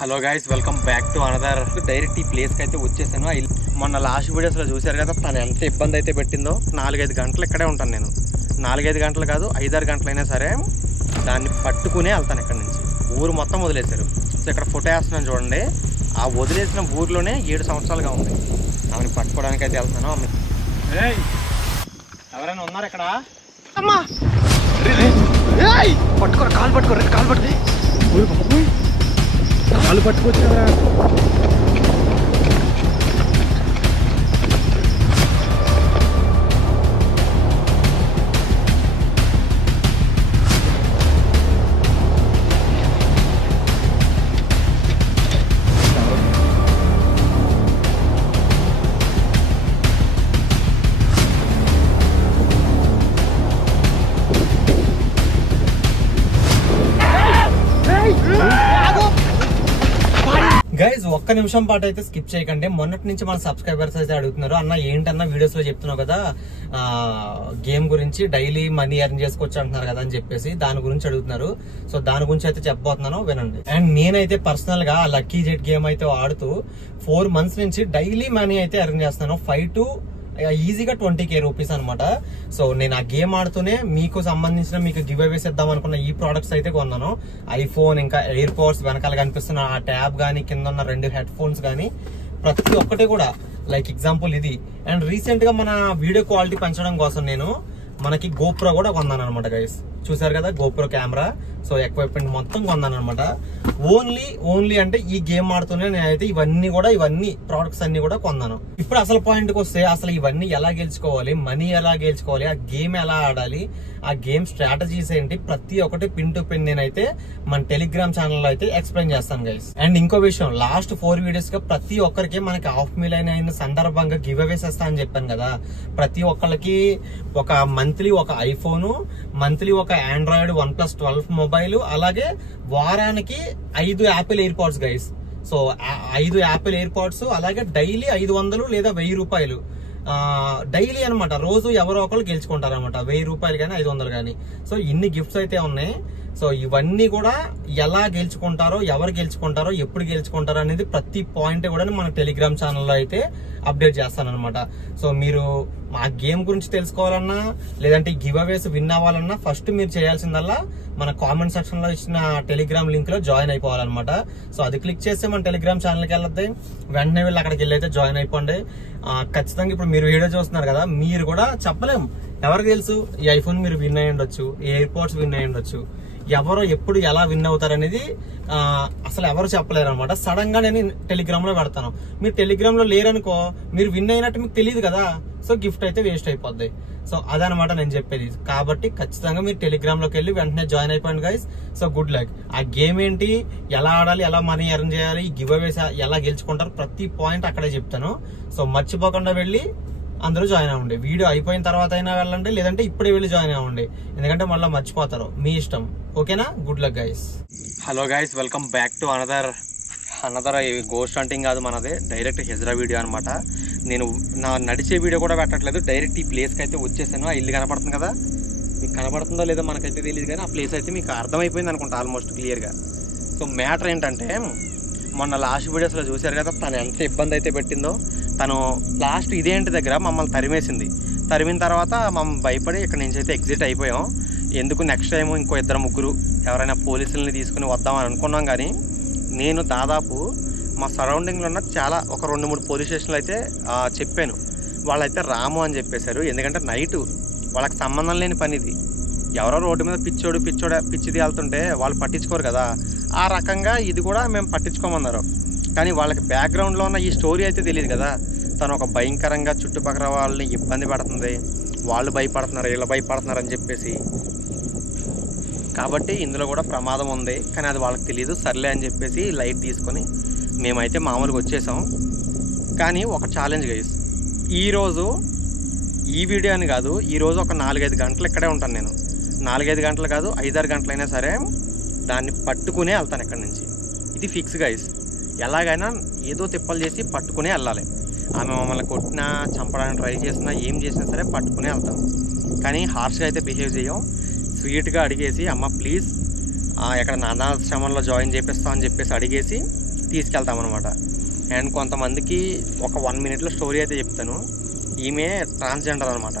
Hello guys, welcome back to another. Direct ఈ ప్లేస్కి అయితే వచ్చేసాను. మొన్న లాస్ట్ వీడియోస్లో చూశారు కదా, తను ఎంత ఇబ్బంది అయితే పెట్టిందో. 4-5 గంటలు ఇక్కడే ఉంటాను నేను. 4-5 గంటలు కాదు, 5-6 గంటలైనా సరే దాన్ని పట్టుకునే వెళ్తాను ఇక్కడ నుంచి. ఊరు మొత్తం వదిలేశారు. సో ఇక్కడ ఫోటో వేస్తున్నాను చూడండి. ఆ వదిలేసిన ఊర్లోనే 7 సంవత్సరాలుగా ఉంది. ఆమెను పట్టుకోవడానికి అయితే వెళ్తాను. ఎవరైనా ఉన్నారు ఇక్కడ? అమ్మా పట్టుకోరు, కాలు పట్టుకోరు, కాలు పడితే కాలు పట్టుకొచ్చారా? గైజ్, ఒక్క నిమిషం పాటు అయితే స్కిప్ చేయకండి. మొన్నటి నుంచి మన సబ్స్క్రైబర్స్ అయితే అడుగుతున్నారు, అన్న ఏంటన్నా వీడియోస్ లో చెప్తున్నావు కదా గేమ్ గురించి, డైలీ మనీ ఎర్న్ చేసుకోవచ్చు అంటున్నారు కదా అని చెప్పేసి దాని గురించి అడుగుతున్నారు. సో దాని గురించి అయితే చెప్పబోతున్నాను, వినండి. అండ్ నేనైతే పర్సనల్ గా లక్కీ జెట్ గేమ్ అయితే ఆడుతూ 4 months నుంచి డైలీ మనీ అయితే ఎర్న్ చేస్తున్నాను. 5 to ఈజీగా 20K రూపీస్ అనమాట. సో నేను ఆ గేమ్ ఆడుతూనే మీకు సంబంధించిన మీకు గివ్ అవేస్ ఇద్దాం అనుకున్న ఈ ప్రోడక్ట్స్ అయితే కొన్నాను. ఐఫోన్, ఇంకా ఎయిర్ పోడ్స్, వెనకాల కనిపిస్తున్న ఆ ట్యాబ్ గానీ, కింద ఉన్న 2 హెడ్ ఫోన్స్ గానీ, ప్రతి ఒక్కటి కూడా లైక్ ఎగ్జాంపుల్ ఇది. అండ్ రీసెంట్ గా మన వీడియో క్వాలిటీ పెంచడం కోసం నేను మనకి గోప్రో కూడా కొన్నాను అనమాట గైస్. చూసారు కదా గోప్రో కెమెరా. సో ఎక్విప్మెంట్ మొత్తం కొన్నాను అనమాట. ఓన్లీ అంటే ఈ గేమ్ ఆడుతూనే నేనైతే ఇవన్నీ ప్రోడక్ట్స్ అన్ని కూడా కొన్నాను. ఇప్పుడు అసలు పాయింట్ కి వస్తే, అసలు ఇవన్నీ ఎలా గెలుచుకోవాలి, మనీ ఎలా గెలుచుకోవాలి, ఆ గేమ్ ఎలా ఆడాలి, ఆ గేమ్ స్ట్రాటజీస్ ఏంటి, ప్రతి ఒక్కటి పిన్ టు పిన్ నేనైతే మన టెలిగ్రామ్ ఛానల్లో అయితే ఎక్స్ప్లెయిన్ చేస్తాను గైస్. అండ్ ఇంకో విషయం, లాస్ట్ 4 వీడియోస్ గా ప్రతి ఒక్కరికి మనకి $500,000 అయిన సందర్భంగా గివ్ అవేస్ ఇస్తా అని చెప్పాను కదా. ప్రతి ఒక్కరికి ఒక మంత్లీ ఒక ఐఫోన్, మంత్లీ ఒక ఆండ్రాయిడ్ OnePlus 12 మొబైల్, అలాగే వారానికి 5 Apple AirPods guys. So 5 Apple AirPods, అలాగే డైలీ 500 లేదా 1000 రూపాయలు డైలీ అనమాట. రోజు ఎవరో ఒకరు గెలుచుకుంటారు అనమాట, 1000 రూపాయలు కానీ 500 కానీ. సో ఇన్ని గిఫ్ట్స్ అయితే ఉన్నాయి. సో ఇవన్నీ కూడా ఎలా గెలుచుకుంటారో, ఎవరు గెలుచుకుంటారో, ఎప్పుడు గెలుచుకుంటారో అనేది ప్రతి పాయింట్ కూడా మన టెలిగ్రామ్ ఛానల్లో అయితే అప్డేట్ చేస్తాను అనమాట. సో మీరు ఆ గేమ్ గురించి తెలుసుకోవాలన్నా, లేదంటే గివ్ అవేస్ విన్ అవ్వాలన్నా, ఫస్ట్ మీరు చేయాల్సిందల్లా మన కామెంట్ సెక్షన్ లో ఇచ్చిన టెలిగ్రామ్ లింక్ లో జాయిన్ అయిపోవాలన్నమాట. సో అది క్లిక్ చేస్తే మన టెలిగ్రామ్ ఛానల్కి వెళ్ళద్ది, వెంటనే వెళ్ళి అక్కడికి వెళ్ళి అయితే జాయిన్ అయిపోండి. ఖచ్చితంగా ఇప్పుడు మీరు వీడియో చూస్తున్నారు కదా, మీరు కూడా చెప్పలేము, ఎవరికి తెలుసు ఈ ఐఫోన్ మీరు విన్ అయ్యి ఉండొచ్చు, ఎయిర్ పోడ్స్ విన్ అయ్యి ఉండొచ్చు. ఎవరో ఎప్పుడు ఎలా విన్ అవుతారు అనేది అసలు ఎవరు చెప్పలేరు అనమాట. సడన్ గా నేను టెలిగ్రామ్ లో పెడతాను, మీరు టెలిగ్రామ్ లో లేరనుకో, మీరు విన్ అయినట్టు మీకు తెలియదు కదా. సో గిఫ్ట్ అయితే వేస్ట్ అయిపోద్ది. సో అదనమాట నేను చెప్పేది. కాబట్టి ఖచ్చితంగా మీరు టెలిగ్రామ్ లోకి వెళ్ళి వెంటనే జాయిన్ అయిపోండి గైస్. So good luck. ఆ గేమ్ ఏంటి, ఎలా ఆడాలి, ఎలా మనీ ఎర్న్ చేయాలి, గివ్ అవేస్ ఎలా గెలుచుకుంటారు, ప్రతి పాయింట్ అక్కడే చెప్తాను. సో మర్చిపోకుండా వెళ్ళి అందరూ జాయిన్ అవ్వండి. వీడియో అయిపోయిన తర్వాత అయినా వెళ్ళండి, లేదంటే ఇప్పుడే వెళ్ళి జాయిన్ అవ్వండి, ఎందుకంటే మళ్ళీ మర్చిపోతారు, మీ ఇష్టం. ఓకేనా? Good luck guys. Hello guys, welcome back to another ghost hunting కాదు మనది, డైరెక్ట్ హెజ్రా వీడియో అనమాట. నేను నా నడిచే వీడియో కూడా పెట్టట్లేదు, డైరెక్ట్ ఈ ప్లేస్కి అయితే వచ్చేసాను. ఆ ఇల్లు కనపడుతుంది కదా, మీకు కనపడుతుందో లేదో మనకైతే తెలియదు, కానీ ఆ ప్లేస్ అయితే మీకు అర్థమైపోయింది అనుకుంటా ఆల్మోస్ట్ క్లియర్గా. సో మ్యాటర్ ఏంటంటే, మొన్న లాస్ట్ వీడియోస్లో చూశారు కదా, తను ఎంత ఇబ్బంది అయితే పెట్టిందో. తను లాస్ట్ ఇదే ఇంటి దగ్గర మమ్మల్ని తరిమిన తర్వాత మమ్మల్ని భయపడి ఇక్కడ నుంచి అయితే ఎగ్జిట్ అయిపోయాం. ఎందుకు నెక్స్ట్ టైం ఇంకో 2-3 ఎవరైనా పోలీసుల్ని తీసుకుని వద్దామని అనుకున్నాం. కానీ నేను దాదాపు మా సరౌండింగ్లో ఉన్న ఒక 2-3 పోలీస్ స్టేషన్లు అయితే చెప్పాను. వాళ్ళైతే రాము అని చెప్పేశారు. ఎందుకంటే నైటు వాళ్ళకి సంబంధం లేని పని ఇది. ఎవరో రోడ్డు మీద పిచ్చిది వెళ్తుంటే వాళ్ళు పట్టించుకోరు కదా, ఆ రకంగా ఇది కూడా మేము పట్టించుకోమన్నారు. కానీ వాళ్ళకి బ్యాక్గ్రౌండ్లో ఉన్న ఈ స్టోరీ అయితే తెలియదు కదా. తను ఒక భయంకరంగా చుట్టుపక్కల వాళ్ళని ఇబ్బంది పడుతుంది, వాళ్ళు భయపడుతున్నారు, వీళ్ళు భయపడుతున్నారు అని చెప్పేసి. కాబట్టి ఇందులో కూడా ప్రమాదం ఉంది, కానీ అది వాళ్ళకి తెలియదు. సర్లే అని చెప్పేసి లైట్ తీసుకొని మేమైతే మామూలుగా వచ్చేసాం. కానీ ఒక ఛాలెంజ్ గైస్, ఈరోజు ఈ వీడియో అని కాదు, ఈరోజు ఒక 4-5 గంటలు ఇక్కడే ఉంటాను నేను. 4-5 గంటలు కాదు, 5-6 గంటలైనా సరే దాన్ని పట్టుకునే వెళ్తాను ఇక్కడి నుంచి. ఇది ఫిక్స్ గైస్. ఎలాగైనా ఏదో తిప్పలు చేసి పట్టుకునే వెళ్ళాలి. ఆమె మమ్మల్ని కొట్టినా, చంపడానికి ట్రై చేసినా, ఏం చేసినా సరే పట్టుకునే వెళ్తాం. కానీ హార్ష్గా అయితే బిహేవ్ చేయం. స్వీట్గా అడిగేసి, అమ్మ ప్లీజ్ ఎక్కడ అనాథాశ్రమంలో జాయిన్ చేపిస్తాం అని చెప్పేసి అడిగేసి తీసుకెళ్తాం అనమాట. అండ్ కొంతమందికి ఒక 1 minute స్టోరీ అయితే చెప్తాను. ఈమె ట్రాన్స్జెండర్ అనమాట.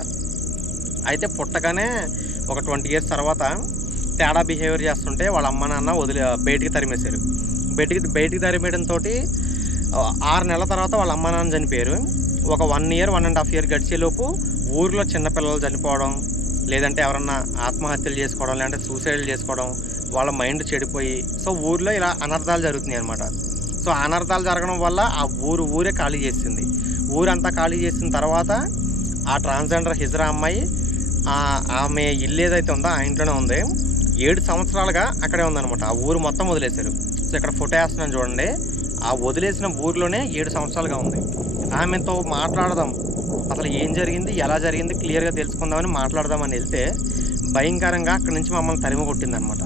అయితే పుట్టగానే ఒక 20 years తర్వాత తేడా బిహేవియర్ చేస్తుంటే వాళ్ళ అమ్మ నాన్న బయటికి తరిమేశారు. బయటికి తరిమేయడంతో 6 నెలల తర్వాత వాళ్ళ అమ్మ నాన్న చనిపోయారు. ఒక 1 year 1.5 year గడిచేలోపు ఊరిలో చిన్నపిల్లలు చనిపోవడం, లేదంటే ఎవరన్నా ఆత్మహత్యలు చేసుకోవడం, లేదంటే సూసైడ్లు చేసుకోవడం, వాళ్ళ మైండ్ చెడిపోయి సో ఊరిలో ఇలా అనర్థాలు జరుగుతున్నాయి అనమాట. సో అనర్థాలు జరగడం వల్ల ఆ ఊరే ఖాళీ చేసింది. ఊరంతా ఖాళీ చేసిన తర్వాత ఆ ట్రాన్స్జెండర్ హిజ్రా అమ్మాయి ఆమె ఇల్లు ఏదైతే ఉందో ఆ ఇంట్లోనే ఉంది. 7 సంవత్సరాలుగా అక్కడే ఉందన్నమాట. ఆ ఊరు మొత్తం వదిలేశారు. సో ఇక్కడ ఫోటో వేస్తున్నాను చూడండి. ఆ వదిలేసిన ఊరిలోనే 7 సంవత్సరాలుగా ఉంది. ఆమెతో మాట్లాడదాం, అసలు ఏం జరిగింది, ఎలా జరిగింది క్లియర్గా తెలుసుకుందామని మాట్లాడదామని వెళ్తే భయంకరంగా అక్కడి నుంచి మమ్మల్ని తరిమి కొట్టిందనమాట.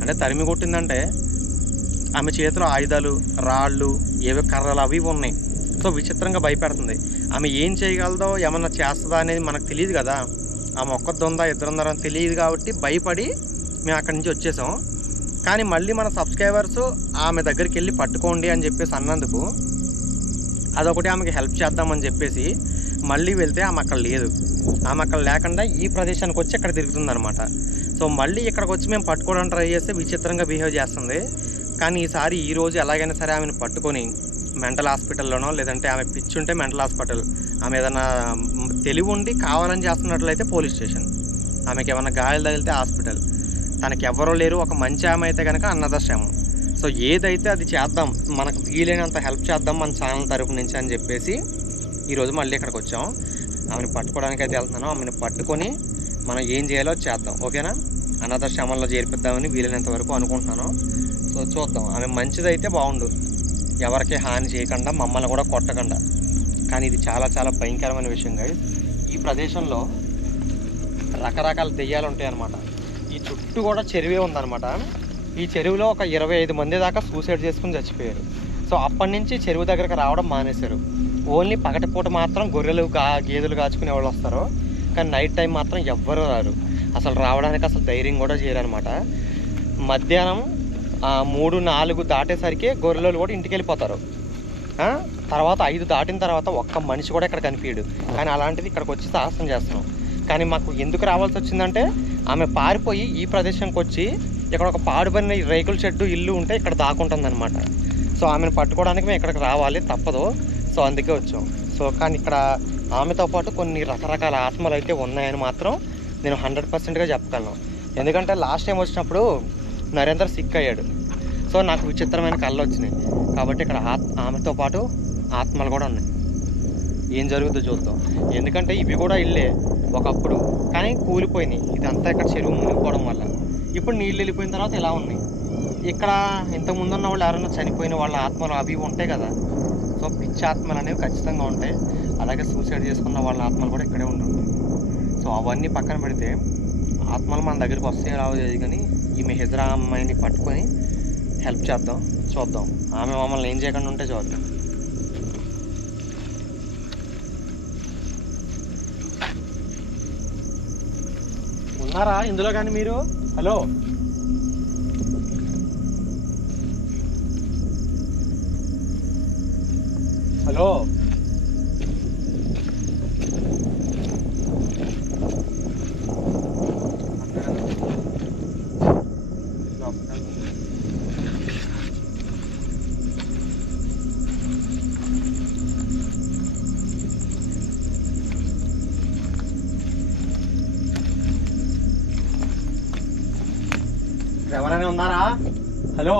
అంటే తరిమి కొట్టిందంటే ఆమె చేతిలో ఆయుధాలు, రాళ్ళు, ఏవో కర్రలు అవి ఉన్నాయి. సో విచిత్రంగా భయపెడుతుంది. ఆమె ఏం చేయగలదో, ఏమన్నా చేస్తుందా అనేది మనకు తెలియదు కదా. ఆమె ఒక్కదుందా ఇద్దరుందా అని తెలియదు కాబట్టి భయపడి మేము అక్కడి నుంచి వచ్చేసాం. కానీ మళ్ళీ మన సబ్స్క్రైబర్స్ ఆమె దగ్గరికి వెళ్ళి పట్టుకోండి అని చెప్పేసి అన్నందుకు అదొకటి ఆమెకి హెల్ప్ చేద్దామని చెప్పేసి మళ్ళీ వెళ్తే ఆమె అక్కడ లేదు. ఆమె అక్కడ లేకుండా ఈ ప్రదేశానికి వచ్చి ఇక్కడ తిరుగుతుంది అనమాట. సో మళ్ళీ ఇక్కడికి వచ్చి మేము పట్టుకోవడానికి ట్రై చేస్తే విచిత్రంగా బిహేవ్ చేస్తుంది. కానీ ఈ రోజు ఎలాగైనా సరే ఆమెను పట్టుకొని మెంటల్ హాస్పిటల్లోనో, లేదంటే ఆమె పిచ్చుంటే మెంటల్ హాస్పిటల్, ఆమె ఏదైనా తెలివి ఉండి కావాలని చేస్తున్నట్లయితే పోలీస్ స్టేషన్, ఆమెకి ఏమైనా గాయాలు తగిలితే హాస్పిటల్, తనకి ఎవరో లేరు ఒక మంచి ఆమె అయితే కనుక అన్నదాశ్రమం. సో ఏదైతే అది చేద్దాం, మనకు వీలైనంత హెల్ప్ చేద్దాం మన ఛానల్ తరపు నుంచి అని చెప్పేసి ఈరోజు మళ్ళీ ఇక్కడికి వచ్చాం. ఆమెను పట్టుకోవడానికి అయితే వెళ్తున్నాను. ఆమెను పట్టుకొని మనం ఏం చేయాలో చేద్దాం, ఓకేనా? అనాథాశ్రమంలో చేర్పిద్దామని వీలైనంత వరకు అనుకుంటున్నాను. సో చూద్దాం. ఆమె మంచిదైతే బాగుండు, ఎవరికి హాని చేయకుండా, మమ్మల్ని కూడా కొట్టకుండా. కానీ ఇది చాలా చాలా భయంకరమైన విషయం గైస్. ఈ ప్రదేశంలో రకరకాల దెయ్యాలు ఉంటాయి అన్నమాట. ఈ చుట్టూ కూడా చెరువే ఉందన్నమాట. ఈ చెరువులో ఒక 25 మంది దాకా సూసైడ్ చేసుకుని చచ్చిపోయారు. సో అప్పటి నుంచి చెరువు దగ్గరకు రావడం మానేశారు. ఓన్లీ పగటిపూట మాత్రం గొర్రెలు గేదెలు కాచుకునే వాళ్ళు వస్తారు. కానీ నైట్ టైం మాత్రం ఎవ్వరూ రారు. అసలు రావడానికి అసలు ధైర్యం కూడా చేయరనమాట. మధ్యాహ్నం 3-4 దాటేసరికి గొర్రెలు కూడా ఇంటికి వెళ్ళిపోతారు. తర్వాత 5 దాటిన తర్వాత ఒక్క మనిషి కూడా ఇక్కడ కనిపించడు. కానీ అలాంటిది ఇక్కడికి వచ్చి సాహసం చేస్తున్నాం. కానీ మాకు ఎందుకు రావాల్సి వచ్చిందంటే ఆమె పారిపోయి ఈ ప్రదేశానికి వచ్చి ఇక్కడ ఒక పాడుబడిన రేకుల షెడ్డు ఇల్లు ఉంటే ఇక్కడ దాక్కుంటుందన్నమాట. సో ఆమెను పట్టుకోవడానికి మేము ఇక్కడికి రావాలి, తప్పదు. సో అందుకే వచ్చాం. సో కానీ ఇక్కడ ఆమెతో పాటు కొన్ని రకరకాల ఆత్మలు అయితే ఉన్నాయని మాత్రం నేను 100%గా చెప్పగలను. ఎందుకంటే లాస్ట్ టైం వచ్చినప్పుడు నరేంద్ర సిక్ అయ్యాడు. సో నాకు విచిత్రమైన కళ్ళు వచ్చినాయి. కాబట్టి ఇక్కడ ఆమెతో పాటు ఆత్మలు కూడా ఉన్నాయి. ఏం జరుగుతుందో చూద్దాం. ఎందుకంటే ఇవి కూడా ఇల్లే ఒకప్పుడు, కానీ కూలిపోయినాయి. ఇదంతా ఇక్కడ చెరువు మునిగిపోవడం వల్ల ఇప్పుడు నీళ్ళు వెళ్ళిపోయిన తర్వాత ఇలా ఉన్నాయి. ఇక్కడ ఇంతకుముందు ఉన్న వాళ్ళు ఎవరైనా చనిపోయిన వాళ్ళ ఆత్మలు అవి ఉంటాయి కదా. సో పిచ్చి ఆత్మలు అనేవి ఖచ్చితంగా ఉంటాయి. అలాగే సూసైడ్ చేసుకున్న వాళ్ళ ఆత్మలు కూడా ఇక్కడే ఉంటుంది. సో అవన్నీ పక్కన పెడితే ఆత్మలు మన దగ్గరికి వస్తే రావలేదు. కానీ ఈమె హిజ్రా అమ్మాయిని పట్టుకొని హెల్ప్ చేద్దాం, చూద్దాం. ఆమె మమ్మల్ని ఏం చేయకుండా ఉంటే చూద్దాం. ఉన్నారా ఇందులో కానీ మీరు? హలో, హలో, ఎవరైనా ఉన్నారా? హలో,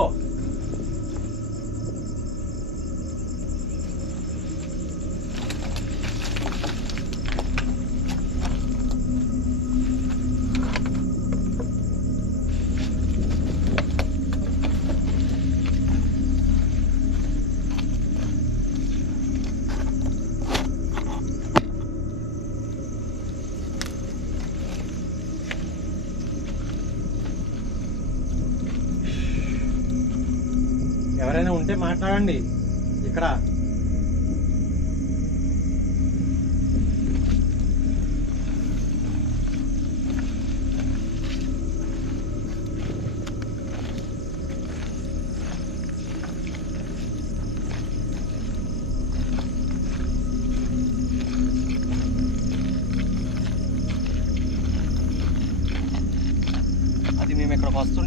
ఎవరైనా ఉంటే మాట్లాడండి ఇక్కడ.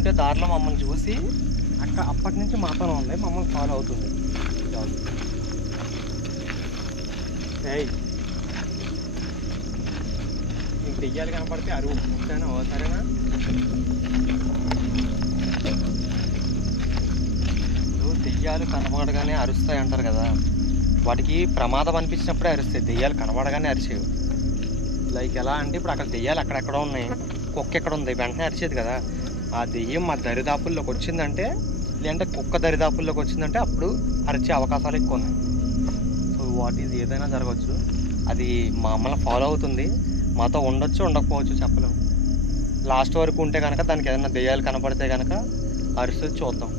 వెళ్తుంటే దారిలో మమ్మల్ని చూసి అప్పటి నుంచి మాతోనే ఉంది, మమ్మల్ని ఫాలో అవుతుంది. నీకు దెయ్యాలు కనపడితే అరువు ముఖ్యమైన సరేనా? దెయ్యాలు కనబడగానే అరుస్తాయి అంటారు కదా, వాటికి ప్రమాదం అనిపించినప్పుడే అరుస్తాయి, దెయ్యాలు కనబడగానే అరిచేవి. లైక్ ఎలా అంటే ఇప్పుడు అక్కడ దెయ్యాలు అక్కడెక్కడ ఉన్నాయి, కుక్క ఎక్కడ ఉంది, వెంటనే అరిచేది కదా. ఆ దెయ్యం మా దరిదాపుల్లోకి వచ్చిందంటే, లేదంటే కుక్క దరిదాపుల్లోకి వచ్చిందంటే అప్పుడు అరిచే అవకాశాలు ఎక్కువ ఉన్నాయి. సో వాట్ ఈజ్ ఏదైనా జరగవచ్చు. అది మమ్మల్ని ఫాలో అవుతుంది, మాతో ఉండొచ్చు ఉండకపోవచ్చు చెప్పలేము. లాస్ట్ వరకు ఉంటే కనుక దానికి ఏదైనా దెయ్యాలు కనపడితే కనుక అరుస్తుంది, చూద్దాం.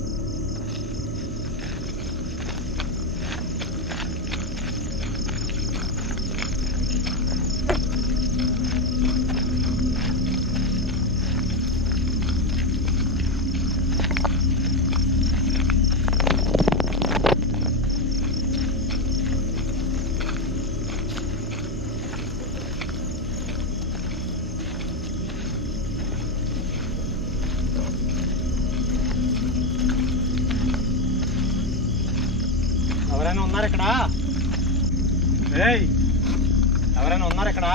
ఎవరైనా ఉన్నారు ఇక్కడ? ఎవరైనా ఉన్నారు ఇక్కడ?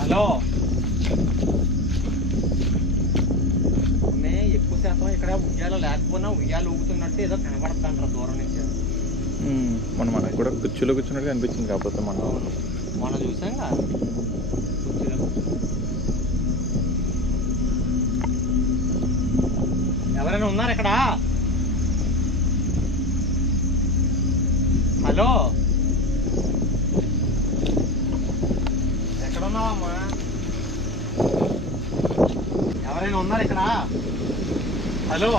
హలో, ఎక్కువ శాతం ఇక్కడ ఉయ్యాల లేకపోయినా ఉయ్యాలు ఊగుతున్నట్టు ఏదో కనబడుతుంటారు దూరం నుంచి. మనకు కూడా కుర్చీలో కూర్చున్నట్టు అనిపించింది. కాకపోతే మనం చూసాం కదా కుర్చీలో. ఎవరైనా ఉన్నారు ఇక్కడ? హలో, ఎక్కడ ఉన్నావమ్మా? ఎవరైనా ఉన్నారు ఇక్కడ? హలో,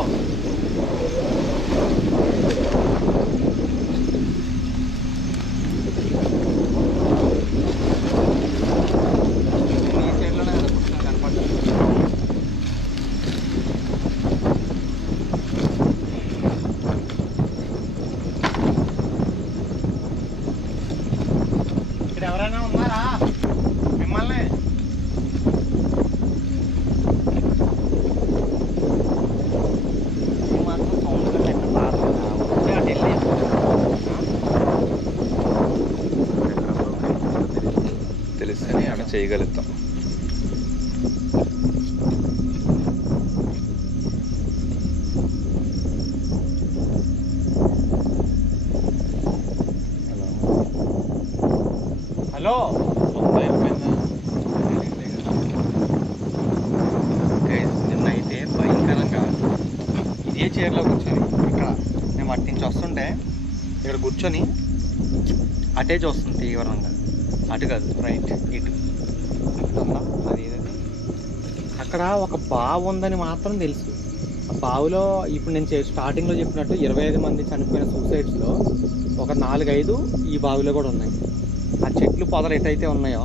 ఇక్కడ ఎవరైనా ఉన్నారా? మిమ్మల్ని తెలిస్తేనే అలా చేయగలుగుతాం. హలో, నిన్నైతే భయంకరంగా ఇదే చైర్లో కూర్చొని ఇక్కడ మేము అటు నుంచి వస్తుంటే ఇక్కడ కూర్చొని అటే చూస్తుంది తీవ్రంగా. అటు కాదు, రైట్, ఇటు అది ఏదంటే అక్కడ ఒక బావి ఉందని మాత్రం తెలుసు. ఆ బావిలో ఇప్పుడు నేను స్టార్టింగ్లో చెప్పినట్టు 25 మంది చనిపోయిన సూసైడ్స్లో ఒక 4-5 ఈ బావిలో కూడా ఉన్నాయి. ఆ చెట్లు పొదలు ఎటైతే ఉన్నాయో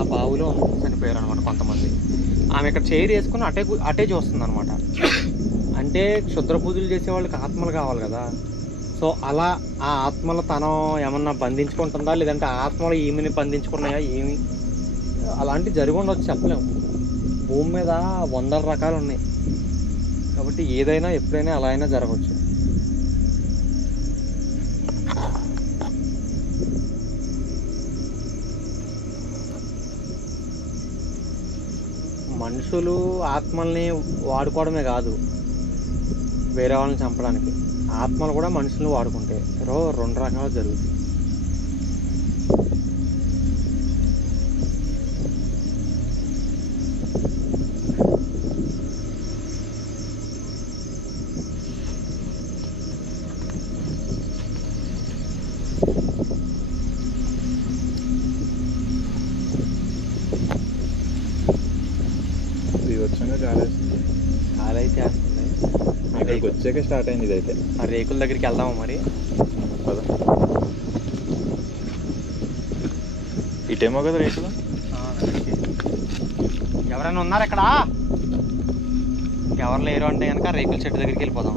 ఆ బావిలో చనిపోయారు అనమాట కొంతమంది. ఆమె ఇక్కడ చైర్ వేసుకుని అటే చూస్తుంది అనమాట. అంటే క్షుద్ర పూజలు చేసే వాళ్ళకి ఆత్మలు కావాలి కదా. సో అలా ఆ ఆత్మలు తను ఏమన్నా బంధించుకుంటుందా, లేదంటే ఆత్మలు ఈమెని బంధించుకున్నాయా, ఏమి అలాంటి జరిగి ఉండవచ్చు చెప్పలేము. భూమి మీద 100 రకాలు ఉన్నాయి కాబట్టి ఏదైనా ఎప్పుడైనా అలా అయినా జరగవచ్చు. మనుషులు ఆత్మల్ని వాడుకోవడమే కాదు వేరే వాళ్ళని చంపడానికి, ఆత్మలు కూడా మనుషులను వాడుకుంటాయి. 2 రకాలు జరుగుతాయి. గాలి అయితే వేస్తుంది. ఇక్కడికి వచ్చాక స్టార్ట్ అయింది ఇదైతే. ఆ రేకుల దగ్గరికి వెళ్దామా మరి? ఇటేమో కదా రేకులు. ఎవరైనా ఉన్నారు ఇక్కడ? ఎవరు లేరు అంటే కనుక రేకుల చెట్టు దగ్గరికి వెళ్ళిపోదాం.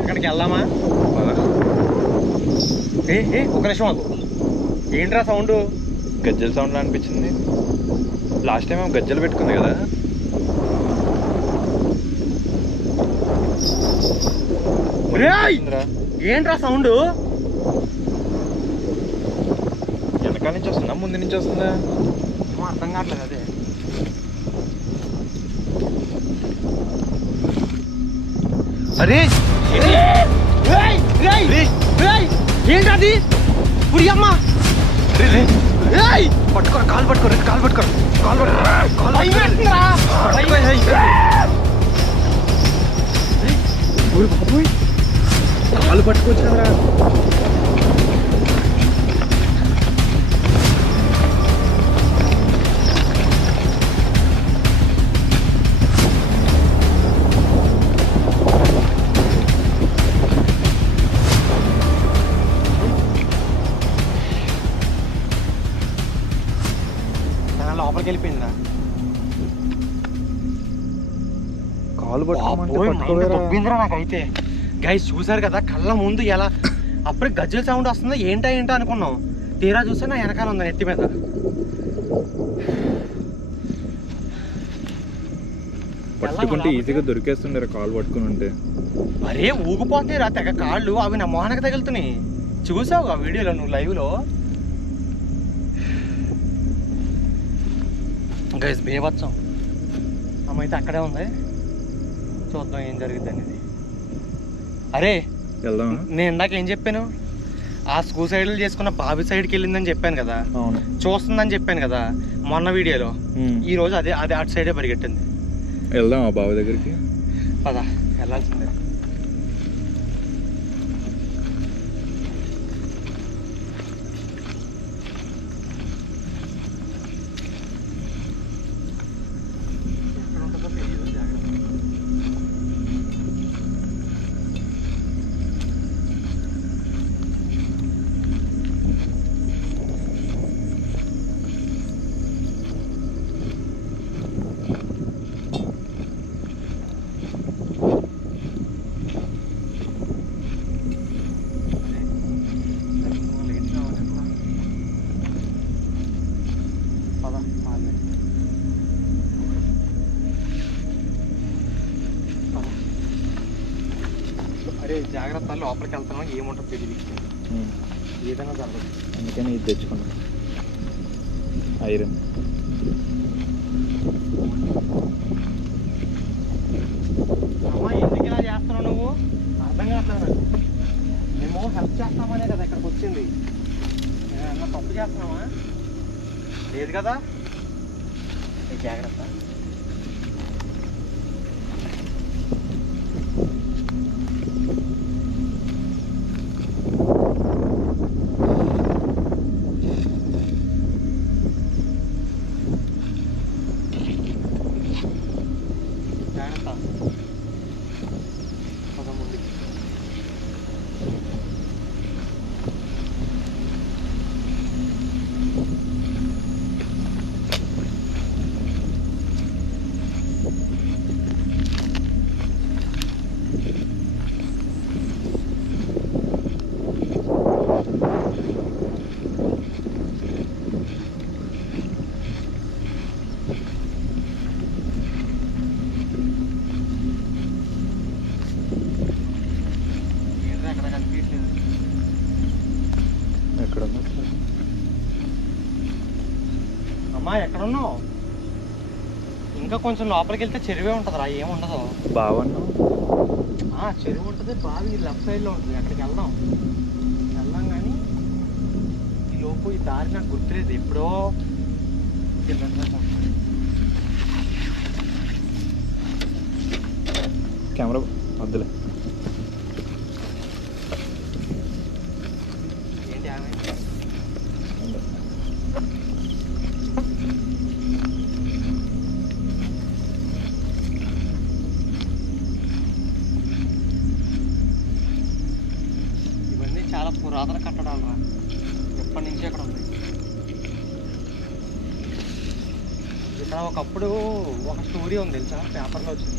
అక్కడికి వెళ్దామా? ఒక నిమిషం మాకు ఏంట్రా సౌండ్? గజ్జల సౌండ్ అనిపించింది. లాస్ట్ టైం ఏమో గజ్జలు పెట్టుకుంది కదా. ఏంట్రా సౌండ్? వెనకాల నుంచి వస్తుందా ముందు నుంచి వస్తుందా అర్థం కావట్లేదు. అదే అరే ఏంటది? పుడియమ్మ పట్టుకోరు, కాలు పట్టుకోరు, కాలు పట్టుకోరు, కాలు కాలు పట్టుకొచ్చారా? లోపలికి వెళ్ళిపోయిందా? కాలు పట్టుకోరా నాకైతే. గైస్ చూసారు కదా కళ్ళ ముందు ఎలా అప్పుడే గజ్జల సౌండ్ వస్తుందో ఏంటా అనుకున్నాం. తీరా చూస్తే నా వెనకాల ఉంది నెత్తి మీద. పట్టుకుంటే ఈజీగా దొరికేస్తుండే కాలు పట్టుకుని ఉంటే. మరే ఊగిపోతాయి రా తెగ కాళ్ళు. అవి నా మొహానికి తగులుతున్నాయి. చూసావు ఆ వీడియోలో నువ్వు లైవ్లో? గైస్ బేవచ్చం అమ్మ అయితే అక్కడే ఉంది. చూద్దాం ఏం జరిగింది అనేది. అరే వెళ్దాం. నేను ఇందాక ఏం చెప్పాను? ఆ సూసైడ్లు చేసుకున్న బాబీ సైడ్కి వెళ్ళిందని చెప్పాను కదా, చూస్తుందని చెప్పాను కదా మొన్న వీడియోలో. ఈ రోజు అదే అదే అటు సైడే పరిగెట్టింది. వెళ్దాం ఆ బావి దగ్గరికి. పదా వెళ్ళాల్సిందే. అరే జాగ్రత్త, లోపలికి వెళ్తున్నాం ఏముంటుంది తెలియదు, ఏదైనా జరగదు. అందుకని ఇది తెచ్చుకున్నాం ఐరన్. అమ్మా ఎందుకు ఇలా చేస్తున్నావు నువ్వు? అర్థం కావట్లేదు. మేము హెల్ప్ చేస్తామనే కదా ఇక్కడికి వచ్చింది. ఏమన్నా తప్పు చేస్తున్నావా? లేదు కదా. జాగ్రత్త. అమ్మా ఎక్కడున్నావు? ఇంకా కొంచెం లోపలికి వెళ్తే చెరువే ఉంటుందిరా, ఏముండదు. బావన్నా చెరువు ఉంటుంది, బావి లెఫ్ట్ సైడ్లో ఉంటుంది. అక్కడికి వెళ్దాం కానీ ఈ లోపు ఈ దారి నాకు గుర్తులేదు. ఎప్పుడో కెమెరా వద్దులే. ఏంటి ఆమె? చూడాలరా, ఎప్పటి నుంచి అక్కడ ఉంది. ఇక్కడ ఒకప్పుడు ఒక స్టోరీ ఉంది తెలుసా, పేపర్లో వచ్చింది.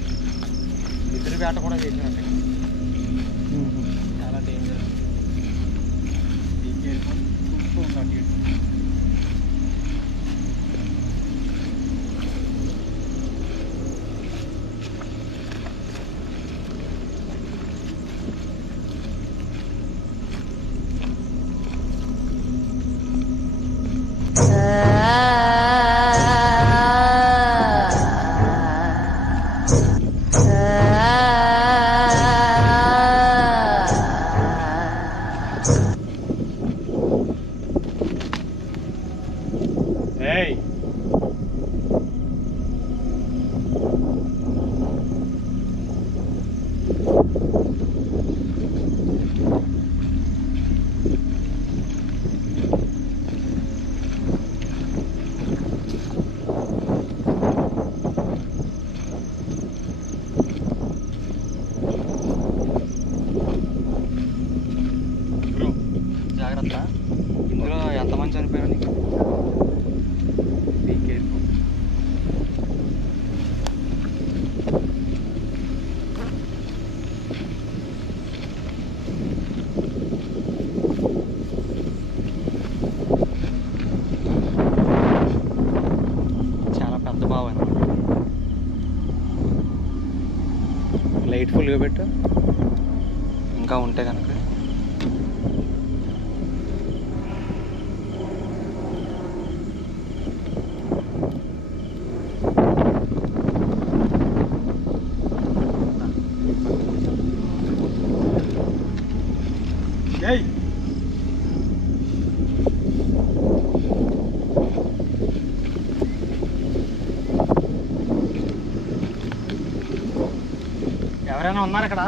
ఇద్దరు వేట కూడా చేసినట్టు. చాలా డేంజర్. చూస్తూ ఉండాలి. జాగ్రత్త, ఇందులో ఎంతమంది చనిపోయారు నీకు? చాలా పెద్ద బావ అనమాట. లైట్ ఫుల్గా పెట్టు. ఇంకా ఉంటే కనుక ఎవరైనా ఉన్నారు ఇక్కడ?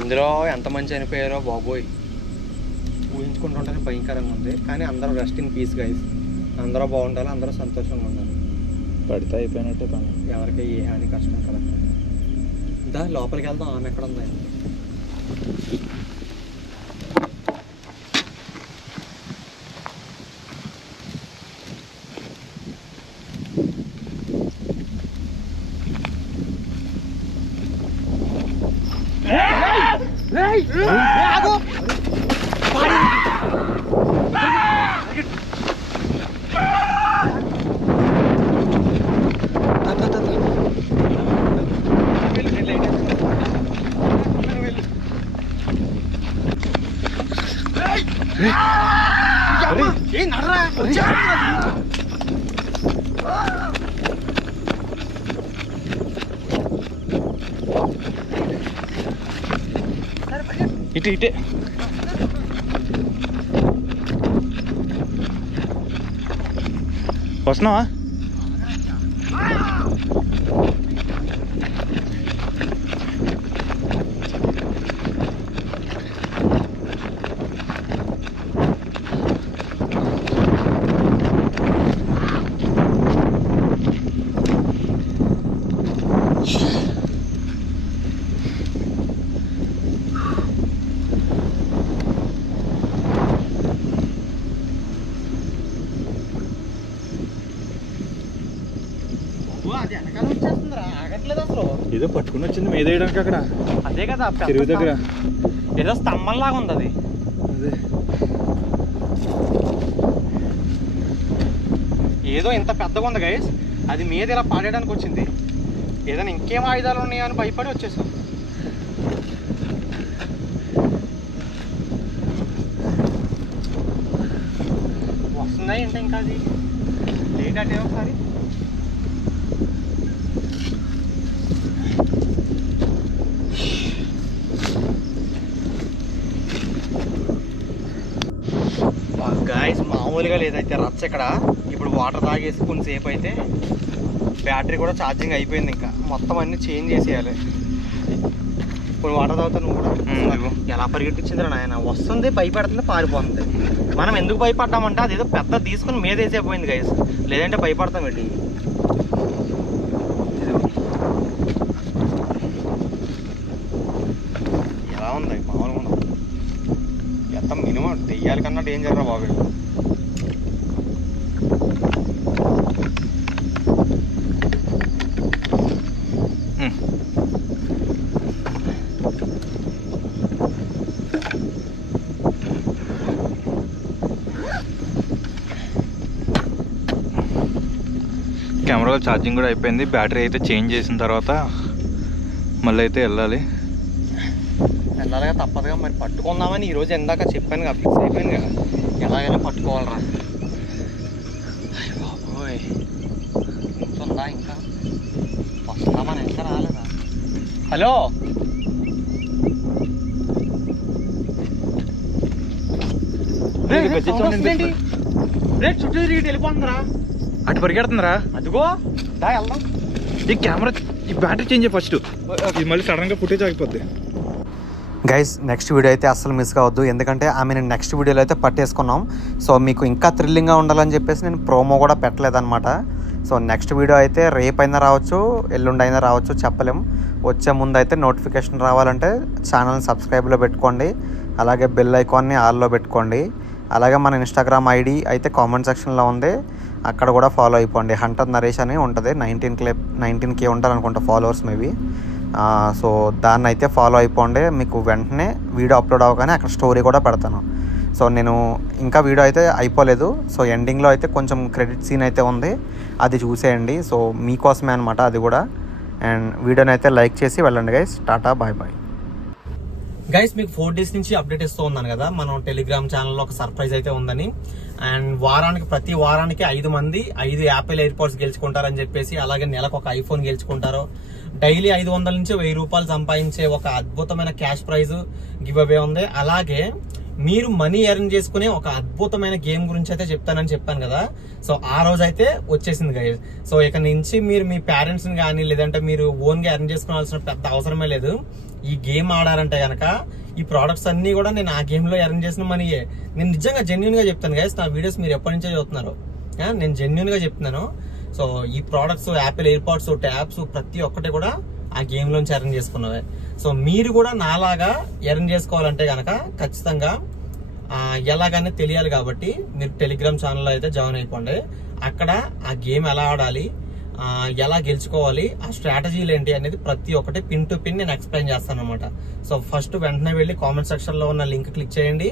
ఇందులో ఎంతమంది చనిపోయారో బాబోయ్, ఊహించుకుంటుంటేనే భయంకరంగా ఉంది. కానీ అందరూ రెస్ట్ ఇన్ పీస్ గైస్. అందరూ బాగుండాలి, అందరూ సంతోషంగా ఉండాలి. పడితే అయిపోయినట్టే పని. ఎవరికి ఏ హాని కష్టం కలగదు. దా లోపలికి వెళ్దాం. ఆమె ఎక్కడ ఉంది? ఇటు ఇటే వస్తున్నావా? ఏదో పట్టుకుని వచ్చింది మీద వేయడానికి అక్కడ. అదే కదా చెరువు దగ్గర ఏదో స్తంభం లాగా ఉంది అది. అదే ఏదో ఇంత పెద్దగా ఉంది గైస్. అది మీద ఇలా పాడేయడానికి వచ్చింది. ఏదైనా ఇంకేం ఆయుధాలు ఉన్నాయో అని భయపడి వచ్చేసాం. వస్తున్నాయి అంటే ఇంకా అది లేట్ అంటే ఒకసారి గాయస్ మామూలుగా లేదైతే రచ్చ ఇక్కడ. ఇప్పుడు వాటర్ తాగేసి కొంచెంసేపు అయితే బ్యాటరీ కూడా ఛార్జింగ్ అయిపోయింది. ఇంకా మొత్తం అన్ని చేంజ్ చేసేయాలి. ఇప్పుడు వాటర్ తాగుతా నువ్వు కూడా. ఎలా పరిగెట్టించిందిరా నాయన. వస్తుంది, భయపడుతుంది, పారిపోతుంది. మనం ఎందుకు భయపడ్డామంటే అదేదో పెద్ద తీసుకుని మీద వేసేపోయింది గైస్. లేదంటే భయపడతాం ఏంటి. ఎలా ఉంది మామూలుగా ఉండదు. ఎంత మినిమం దెయ్యాల కన్నా డేంజర్ రా బాబు. కెమెరాలో ఛార్జింగ్ కూడా అయిపోయింది. బ్యాటరీ అయితే చేంజ్ చేసిన తర్వాత మళ్ళీ అయితే వెళ్ళాలి తప్పదుగా. మరి పట్టుకుందామని ఈరోజు ఎందాక చెప్పాను కదా, ఫిక్స్ అయిపోయింది కదా, ఎలాగైనా పట్టుకోవాలరా. బాబోయ్ ఉంటుందా ఇంకా వస్తామని ఎంత రాలేదా. హలో చుట్టూ తిరిగి వెళ్ళిపోతుందిరా. అటు పరిగెడుతుందిరా. అదిగో దా వెళ్దాం. ఈ కెమెరా ఈ బ్యాటరీ చేంజ్ ఫస్ట్, మళ్ళీ సడన్గా ఫుటేజ్ ఆగిపోద్ది. గైస్ నెక్స్ట్ వీడియో అయితే అస్సలు మిస్ కావద్దు. ఎందుకంటే ఆమె నెక్స్ట్ వీడియోలో అయితే పట్టేసుకున్నాం. సో మీకు ఇంకా థ్రిల్లింగ్గా ఉండాలని చెప్పేసి నేను ప్రోమో కూడా పెట్టలేదన్నమాట. సో నెక్స్ట్ వీడియో అయితే రేపైనా రావచ్చు, ఎల్లుండి అయినా రావచ్చు, చెప్పలేం. వచ్చే ముందు అయితే నోటిఫికేషన్ రావాలంటే ఛానల్ని సబ్స్క్రైబ్లో పెట్టుకోండి. అలాగే బెల్ ఐకాన్ని ఆల్లో పెట్టుకోండి. అలాగే మన ఇన్స్టాగ్రామ్ ఐడి అయితే కామెంట్ సెక్షన్లో ఉంది, అక్కడ కూడా ఫాలో అయిపోండి. హంటర్ నరేష్ అని ఉంటుంది. 19K ఉంటారు అనుకుంటా ఫాలోవర్స్ మేబీ. సో దాన్ని అయితే ఫాలో అయిపోండి. మీకు వెంటనే వీడియో అప్లోడ్ అవ్వగానే అక్కడ స్టోరీ కూడా పెడతాను. సో నేను ఇంకా వీడియో అయితే అయిపోలేదు. సో ఎండింగ్లో అయితే కొంచెం క్రెడిట్ సీన్ అయితే ఉంది, అది చూసేయండి. సో మీకోసమే అనమాట అది కూడా. అండ్ వీడియోని అయితే లైక్ చేసి వెళ్ళండి guys. Tata bye bye. Guys మీకు 4 days నుంచి అప్డేట్ ఇస్తూ ఉన్నాను కదా, మనం టెలిగ్రామ్ ఛానల్లో ఒక సర్ప్రైజ్ అయితే ఉందని. అండ్ ప్రతి వారానికి 5 మంది 5 యాపిల్ ఎయిర్పోర్ట్స్ గెలుచుకుంటారని చెప్పేసి, అలాగే నెలకు ఒక ఐఫోన్ గెలుచుకుంటారు. డైలీ 500 నుంచి 1000 రూపాయలు సంపాదించే ఒక అద్భుతమైన క్యాష్ ప్రైజ్ గివ్ అవే ఉంది. అలాగే మీరు మనీ ఎర్న్ చేసుకునే ఒక అద్భుతమైన గేమ్ గురించి అయితే చెప్తానని చెప్పాను కదా. సో ఆ రోజు అయితే వచ్చేసింది గైస్. సో ఇక నుంచి మీరు మీ పేరెంట్స్ని కానీ లేదంటే మీరు ఓన్గా ఎర్న్ చేసుకోవాల్సిన పెద్ద అవసరమే లేదు. ఈ గేమ్ ఆడారంటే కనుక ఈ ప్రోడక్ట్స్ అన్ని కూడా నేను ఆ గేమ్ లో ఎర్న్ చేసిన మనీయే. నేను నిజంగా జెన్యున్ గా చెప్తాను గైస్. నా వీడియోస్ మీరు ఎప్పటి నుంచో చూస్తున్నారు, నేను జెన్యున్ గా చెప్తున్నాను. సో ఈ ప్రోడక్ట్స్, యాపిల్ ఎయిర్పోర్ట్స్, ట్యాబ్స్ ప్రతి ఒక్కటి కూడా ఆ గేమ్ లోంచి ఎర్న్ చేసుకున్నవే. సో మీరు కూడా నాలాగా ఎర్న్ చేసుకోవాలంటే కనుక ఖచ్చితంగా ఎలాగనే తెలియాలి. కాబట్టి మీరు టెలిగ్రామ్ ఛానల్లో అయితే జాయిన్ అయిపోండి. అక్కడ ఆ గేమ్ ఎలా ఆడాలి, ఎలా గెలుచుకోవాలి, ఆ స్ట్రాటజీలు ఏంటి అనేది ప్రతి ఒక్కటి పిన్ టు పిన్ నేను ఎక్స్ప్లెయిన్ చేస్తాను అనమాట. సో ఫస్ట్ వెంటనే వెళ్ళి కామెంట్ సెక్షన్ లో ఉన్న లింక్ క్లిక్ చేయండి.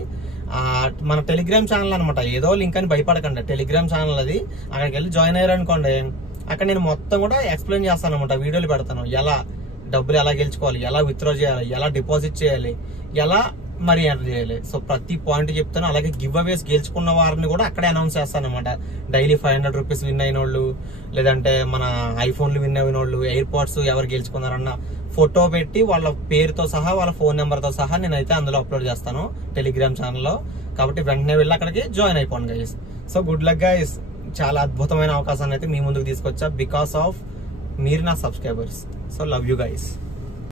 మన టెలిగ్రామ్ ఛానల్ అనమాట. ఏదో లింక్ అని భయపడకండి, టెలిగ్రామ్ ఛానల్ అది. అక్కడికి వెళ్ళి జాయిన్ అయ్యారు అనుకోండి, అక్కడ నేను మొత్తం కూడా ఎక్స్ప్లెయిన్ చేస్తాను అనమాట. వీడియోలు పెడతాను, ఎలా డబ్బులు ఎలా గెలుచుకోవాలి, ఎలా విత్డ్రా చేయాలి, ఎలా డిపాజిట్ చేయాలి, ఎలా మరి ఎంటర్ చేయాలి. సో ప్రతి పాయింట్ చెప్తాను. అలాగే గివ్ అవేస్ గెలుచుకున్న వారిని కూడా అక్కడే అనౌన్స్ చేస్తాను అనమాట. డైలీ 500 రూపీస్ విన్ అయిన వాళ్ళు, లేదంటే మన ఐఫోన్లు విన్ అయిన వాళ్ళు, ఎయిర్పోర్ట్స్ ఎవరు గెలుచుకున్నారన్న ఫోటో పెట్టి వాళ్ళ పేరుతో సహా వాళ్ళ ఫోన్ నెంబర్తో సహా నేనైతే అందులో అప్లోడ్ చేస్తాను టెలిగ్రామ్ ఛానల్లో. కాబట్టి వెంటనే వెళ్ళి అక్కడికి జాయిన్ అయిపోండి guys. So good luck guys. చాలా అద్భుతమైన అవకాశాన్ని అయితే మీ ముందుకు తీసుకొచ్చా బికాస్ ఆఫ్ మీరు నా subscribers. So love you guys.